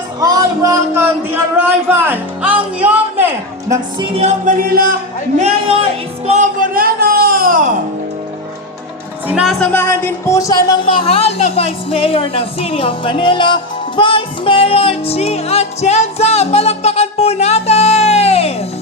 us all welcome the arrival, ang Yorme ng City of Manila, Mayor Isko Moreno! Sinasamahan din po siya ng mahal na Vice Mayor ng City of Manila, Vice Mayor G. Atienza! Palakpakan po natin!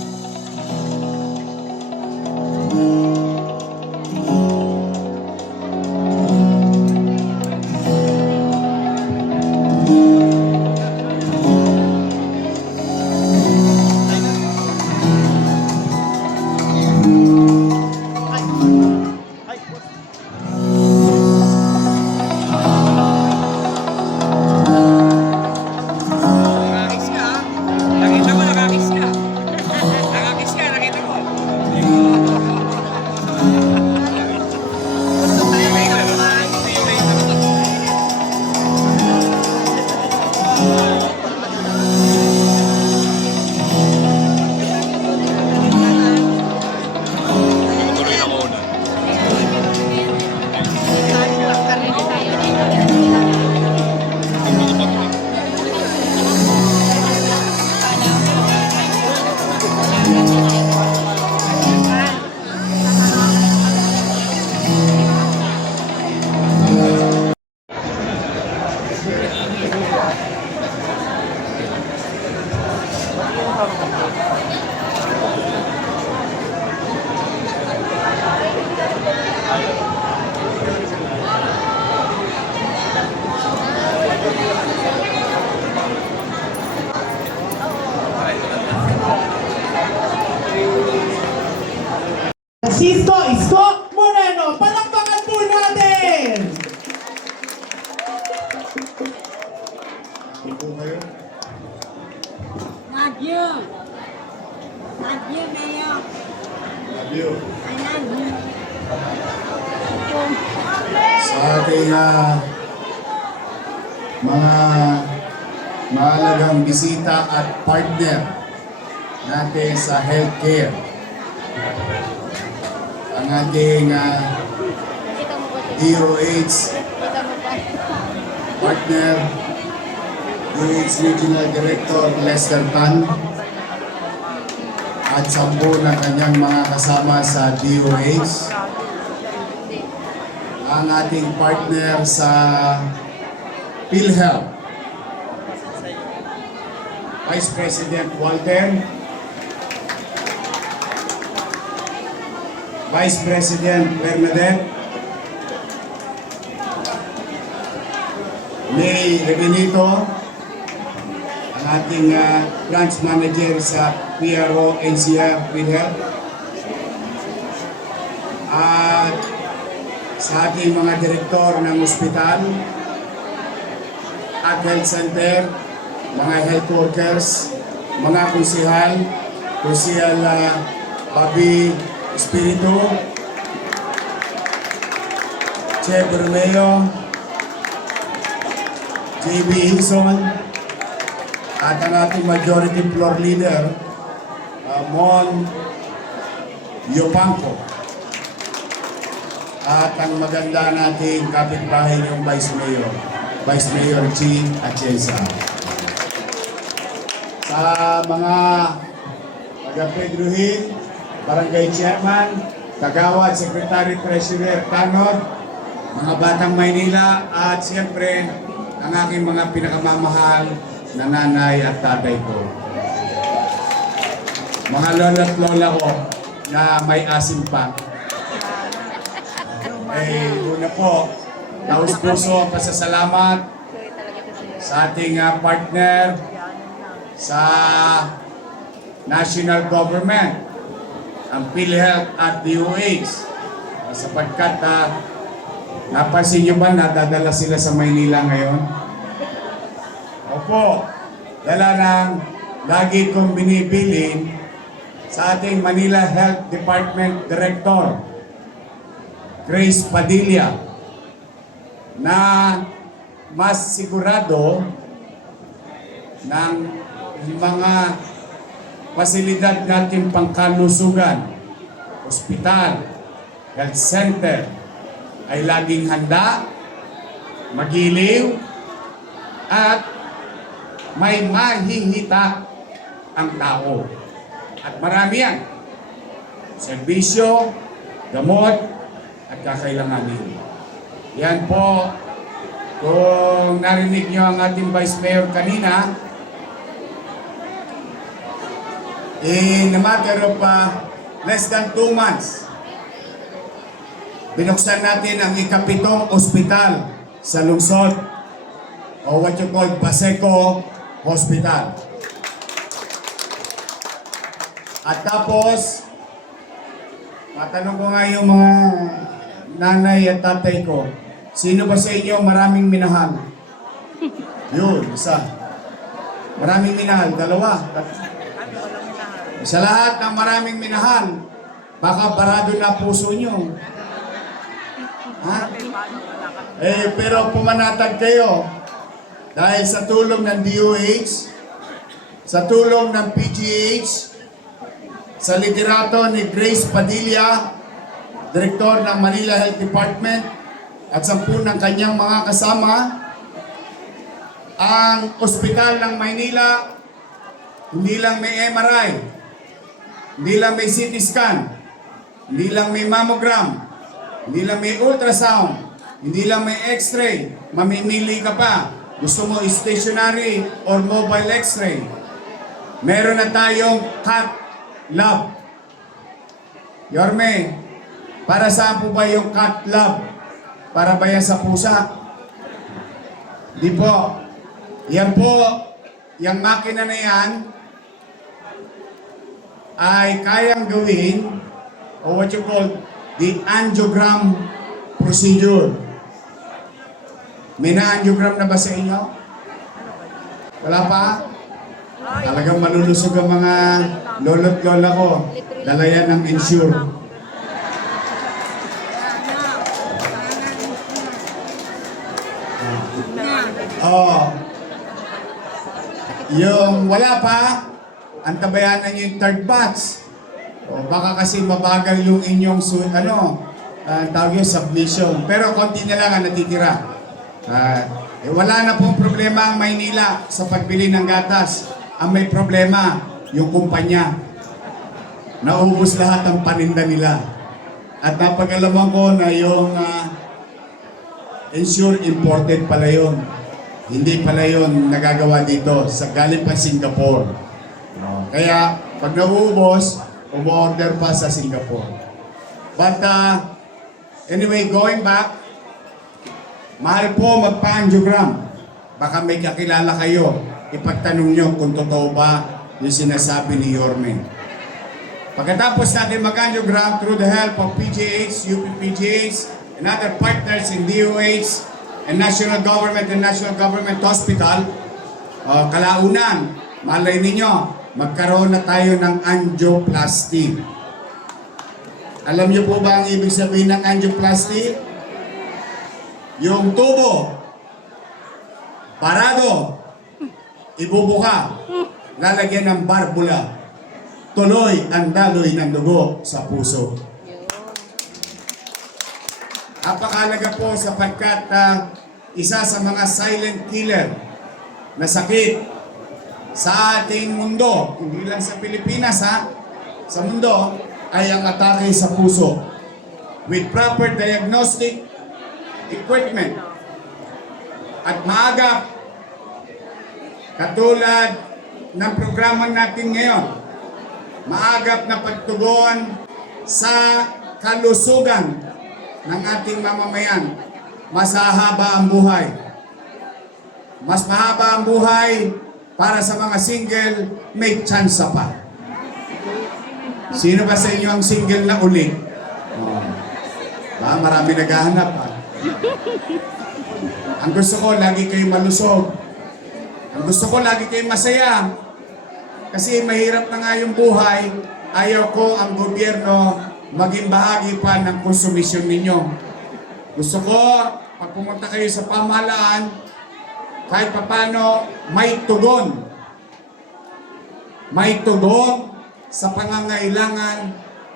Isko Moreno, palakpakan po natin! Love you. Love you, Mayor. Love you. I love you. Sa ating mga mahalagang bisita at partner natin sa healthcare. Ang ating DOH partner, DOH Regional Director Lester Tan, at 10 na kanyang mga kasama sa DOH. Ang ating partner sa PhilHealth, Vice President Walter, Vice President Bernadette, May Rebenito, ang ating branch manager sa PRO NCR PhilHealth, at sa ating mga direktor ng ospital at health center, mga health workers, mga konsihal Bobby Espiritu, Che Bermeo, JB Higson, at ang ating majority floor leader, Mon Yopangco, at ang maganda nating kapitbahay yung Vice Mayor G. Atienza. Sa mga taga-Pedruhin, Barangay Chairman, Kagawad, Secretary Treasurer Tanod, mga Batang Maynila, at siyempre ang aking mga pinakamamahal na nanay at tatay ko. Mga lola at lola ko na may asim pa. Una po, taus-puso ang pasasalamat sa ating partner sa national government, ang PhilHealth at DOH, sapagkat napansin nyo ba nadadala sila sa Maynila ngayon? Opo, dala ng lagi kong binibilin sa ating Manila Health Department Director, Grace Padilla, na mas sigurado ng mga pasilidad natin pangkalusugan, ospital, health center ay laging handa, magiliw, at may mahihita ang tao. At marami yan. Serbisyo, gamot, at kakailanganin. Yan po, kung narinig nyo ang ating Vice Mayor kanina, in a matter of less than 2 months, binuksan natin ang ikapitong ospital sa lungsod o what you call Baseco Hospital. At tapos, matanong ko nga yung mga nanay at tatay ko, sino ba sa inyo maraming minahal? Yun, isa. Maraming minahal, dalawa. Sa lahat ng maraming minahal, baka barado na puso nyo. Ha? Pero pumanatag kayo dahil sa tulong ng DOH, sa tulong ng PGH, sa liderato ni Grace Padilla, Direktor ng Manila Health Department, at 10 ng kanyang mga kasama, ang ospital ng Maynila, hindi lang may MRI, hindi lang may CT scan, hindi lang may mammogram, hindi lang may ultrasound, hindi lang may x-ray, mamimili ka pa. Gusto mo stationary or mobile x-ray. Meron na tayong cath lab. Yorme, para saan po ba yung cath lab? Para ba yan sa pusa? Di po. Yan po, yung makina na yan ay kayang gawin o what you call the angiogram procedure. May na-angiogram na ba sa inyo? Wala pa? Talagang malulusog ang mga lolo't lola ko. Dala yan ng insure. Oh. Yung wala pa, antabayanan nyo yung third batch. O baka kasi mabagal yung inyong tawag yung submission. Pero konti na lang ang natitira. Wala na pong problema ang Maynila sa pagbili ng gatas. Ang may problema, yung kumpanya. Naubos lahat ang paninda nila. At napag-alaman ko na yung insure imported pala yun. Hindi pala yun nagagawa dito. Sa galing pa Singapore. Kaya pag nauubos, umu-order pa sa Singapore. But anyway, going back, mahal po magpa-angiogram. Baka may kakilala kayo. Ipagtanong nyo kung totoo ba yung sinasabi ni Yorme. Pagkatapos natin mag-angiogram through the help of PGH, UPPGH, and other partners in DOH and National Government Hospital, kalaunan, malay ninyo, magkaroon na tayo ng angioplasty. Alam niyo po ba ang ibig sabihin ng angioplasty? Yung tubo, parado, ibubuka, lalagyan ng barbula, tuloy ang daloy ng dugo sa puso. Napakahalaga po sapagkat isa sa mga silent killer na sakit sa ating mundo, hindi lang sa Pilipinas sa mundo, ay ang atake sa puso. With proper diagnostic equipment at maagap, katulad ng programa natin ngayon, maagap na pagtugon sa kalusugan ng ating mamamayan, mas hahaba ang buhay. Mas mahaba ang buhay para sa mga single, may chance pa. Sino ba sa inyo ang single na uli? Marami naghahanap Ang gusto ko, lagi kayo malusog. Ang gusto ko, lagi kayo masaya. Kasi mahirap na nga yung buhay. Ayaw ko ang gobyerno maging bahagi pa ng konsumisyon ninyo. Gusto ko, pag pumunta kayo sa pamahalaan, kahit papano, may tugon. May tugon sa pangangailangan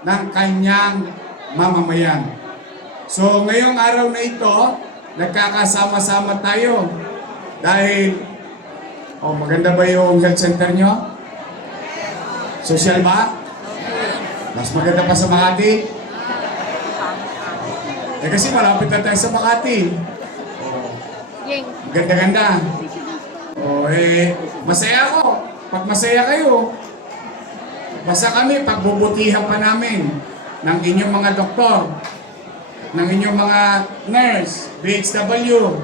ng kanyang mamamayan. So, ngayong araw na ito, nagkakasama-sama tayo dahil Oh, maganda ba yung health center nyo? Social ba? Mas maganda pa sa Makati? Eh kasi malapit na tayo sa Makati. Ganda-ganda. Oh, masaya ako. Pag masaya kayo, basta kami, pagbubutihan pa namin ng inyong mga doktor, ng inyong mga nurse, BHW,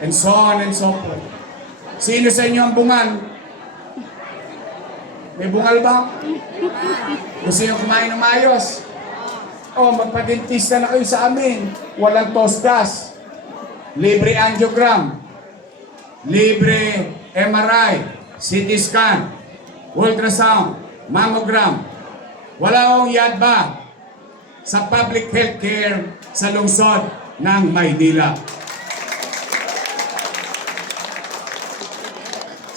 and so on and so forth. Sino sa inyo ang bungal? May bungal ba? Gusto nyo kumain ng maayos? Oh, magpa-dentista na kayo sa amin. Walang tosgas. Libre angiogram. Libre MRI, CT scan, ultrasound, mammogram. Wala akong yadba sa public healthcare sa lungsod ng Maynila.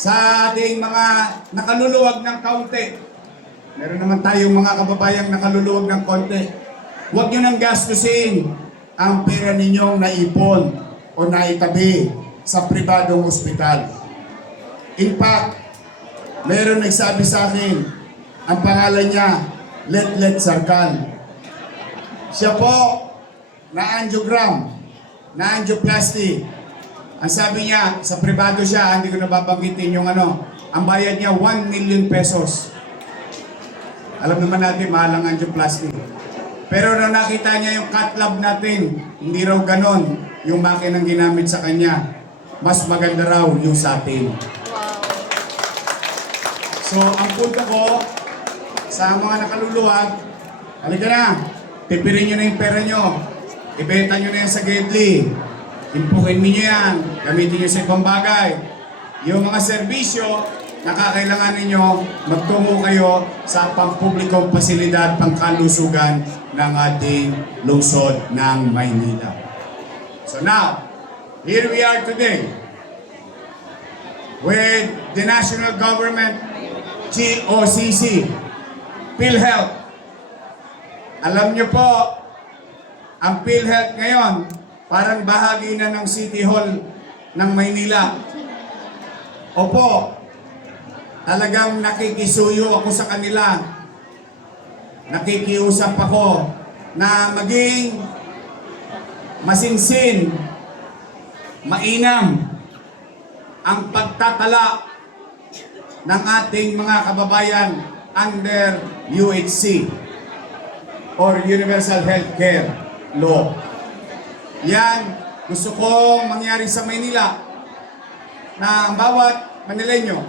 Sa ating mga nakaluluwag ng kaunti, meron naman tayong mga kababayang nakaluluwag ng konti. Huwag nyo nang gastusin ang pera ninyong naipon o naitabi sa pribadong ospital. In fact, meron nagsabi sa akin, ang pangalan niya, Letlet Sarkan. Siya po, na-angiogram, na-angioplasty. Ang sabi niya, sa pribado siya, hindi ko nababanggitin yung ang bayad niya 1 million pesos. Alam naman natin, mahal ang angioplasty. Pero nung nakita niya yung cat lab natin, hindi raw ganon yung makinang ginamit sa kanya. Mas maganda raw yung sa atin. So, ang punto ko sa mga nakaluluwag, halika na, tipirin nyo na yung pera nyo. Ibenta nyo na yan sa Gedli. Impukin niyo yan. Gamitin nyo sa ibang bagay. Yung mga serbisyo na kakailangan ninyo, magtungo kayo sa pampublikong pasilidad, pangkalusugan ng ating lungsod ng Maynila. So now, here we are today with the national government, GOCC, PhilHealth. Alam nyo po, ang PhilHealth ngayon, parang bahagi na ng City Hall ng Maynila. Opo, talagang nakikisuyo ako sa kanila. Nakikiusap ako na maging masinsin, mainam ang pagtatala ng ating mga kababayan under UHC or Universal Healthcare Law. Yan, gusto kong mangyari sa Maynila na ang bawat Manileño,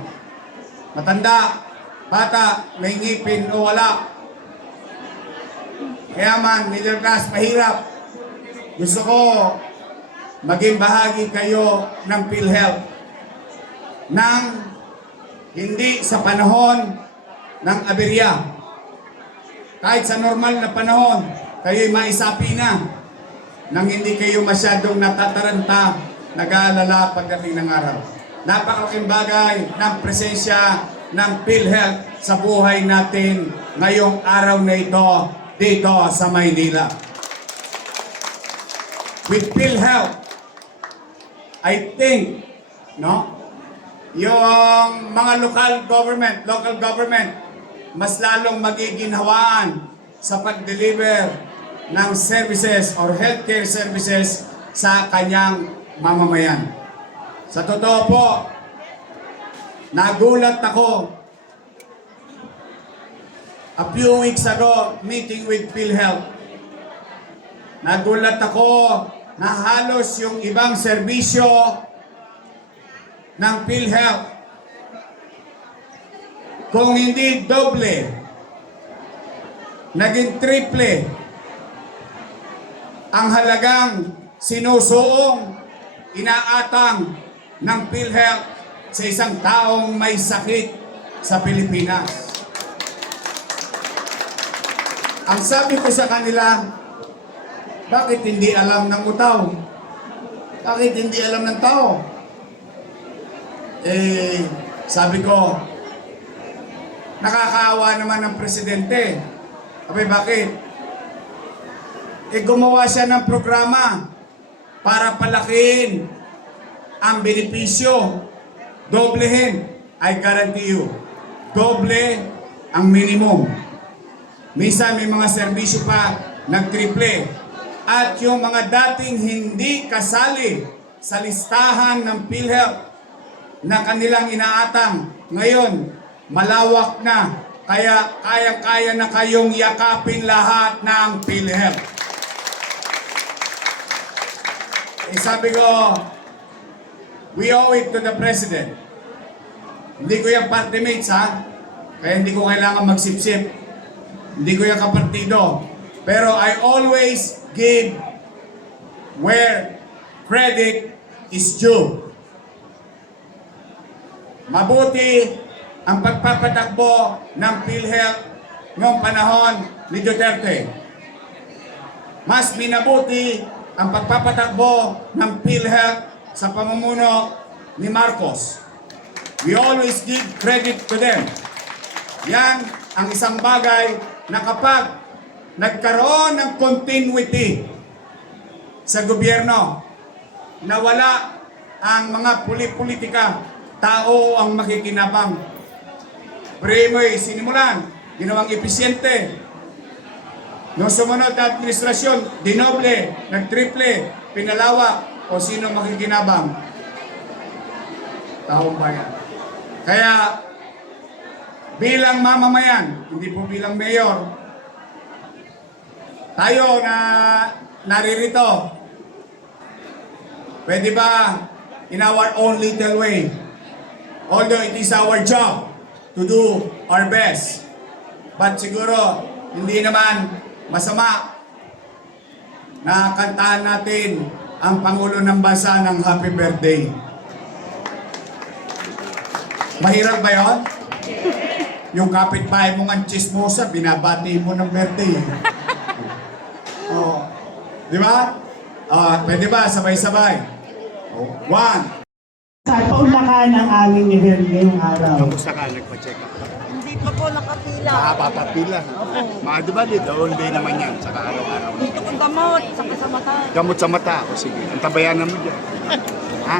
matanda, bata, may ngipin o wala, mayaman, middle class, mahirap, gusto ko maging bahagi kayo ng PhilHealth nang hindi sa panahon ng aberya. Kahit sa normal na panahon, kayo'y maisapi na nang hindi kayo masyadong natataranta, nag-aalala pagdating ng araw. Napakalaking bagay ng presensya ng PhilHealth sa buhay natin ngayong araw na ito dito sa Maynila. With PhilHealth, I think, yung mga local government, mas lalong magiginhawaan sa pag-deliver ng services or healthcare services sa kanyang mamamayan. Sa totoo po, nagulat ako a few weeks ago meeting with PhilHealth. Nagulat ako na halos yung ibang serbisyo ng PhilHealth, kung hindi doble, naging triple ang halagang sinusuong, inaatang ng PhilHealth sa isang taong may sakit sa Pilipinas. Ang sabi ko sa kanila, bakit hindi alam ng utaw? Bakit hindi alam ng tao? Sabi ko, nakakaawa naman ng presidente. Sabi, bakit? Gumawa siya ng programa para palakihin ang benepisyo doblehin, I guarantee you, doble ang minimum. Minsan may mga serbisyo pa nagtriple. At yung mga dating hindi kasali sa listahan ng PhilHealth na kanilang inaatang, ngayon malawak na. Kaya kayang-kaya na kayong yakapin lahat ng PhilHealth. Sabi ko, we owe it to the President. Hindi ko yung party mates, ha? Kaya hindi ko kailangan magsipsip. Hindi ko yung kapartido. Pero I always give where credit is due. Mabuti ang pagpapatakbo ng PhilHealth noong panahon ni Duterte. Mas minabuti ang pagpapatakbo ng PhilHealth sa pamumuno ni Marcos. We always give credit to them. Yan ang isang bagay na kapag nagkaroon ng continuity sa gobyerno, nawala ang mga politika, tao ang makikinabang. Primoy, sinimulan, ginawang episyente. Noong sumunod na administrasyon, dinoble, nagtriple, pinalawak, o sino makikinabang? Taong bayan. Kaya, bilang mamamayan, hindi po bilang mayor, tayo na naririto, pwede ba in our own little way, although it is our job to do our best, but siguro hindi naman masama na kantahan natin ang Pangulo ng Bansa ng Happy Birthday. Mahirap ba yun? Yung kapitbahay mong ang chismosa, binabati mo ng birthday. Oh. Di ba? Pwede ba? Sabay-sabay. Oh. 1. Sa paunlakan ang aming event ngayong araw. Kamusta ka? Nagpa-check up ka? Hindi pa po nakapila. Papapila. Mga di ba, the whole day naman yan, saka araw-araw. Dito kong gamot, saka sa mata. Gamot sa mata. O sige, ang tabayanan mo dyan. Ha?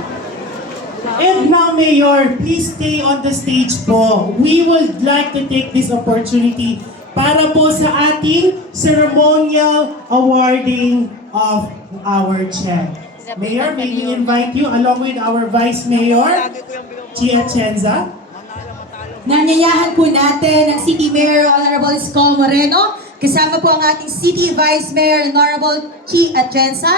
And now, Mayor, please stay on the stage po. We would like to take this opportunity para po sa ating ceremonial awarding of our check. Mayor, may we invite you along with our Vice Mayor, Chi Atienza. Nanyayahan po natin ang City Mayor Honorable Isko Moreno. Kasama po ang ating City Vice Mayor Honorable Chi Atienza.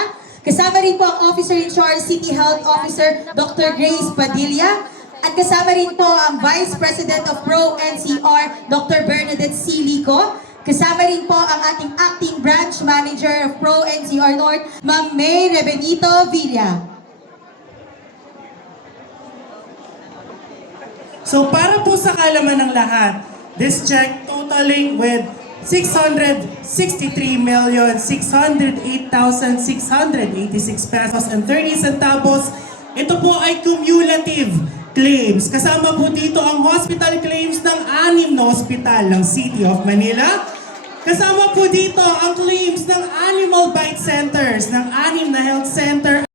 Kasama rin po ang Officer in Charge City Health Officer Dr. Grace Padilla. At kasama rin po ang Vice President of Pro-NCR Dr. Bernadette C. Lico. Kasama rin po ang ating Acting Branch Manager of Pro-NCR North, Ma'am May Rebenito Villa. So para po sa kalaman ng lahat, this check totaling with 663,608,686 pesos and 30 centavos. Ito po ay cumulative claims. Kasama po dito ang hospital claims ng 6 na ospital ng City of Manila. Kasama po dito ang claims ng animal bite centers ng 6 na health center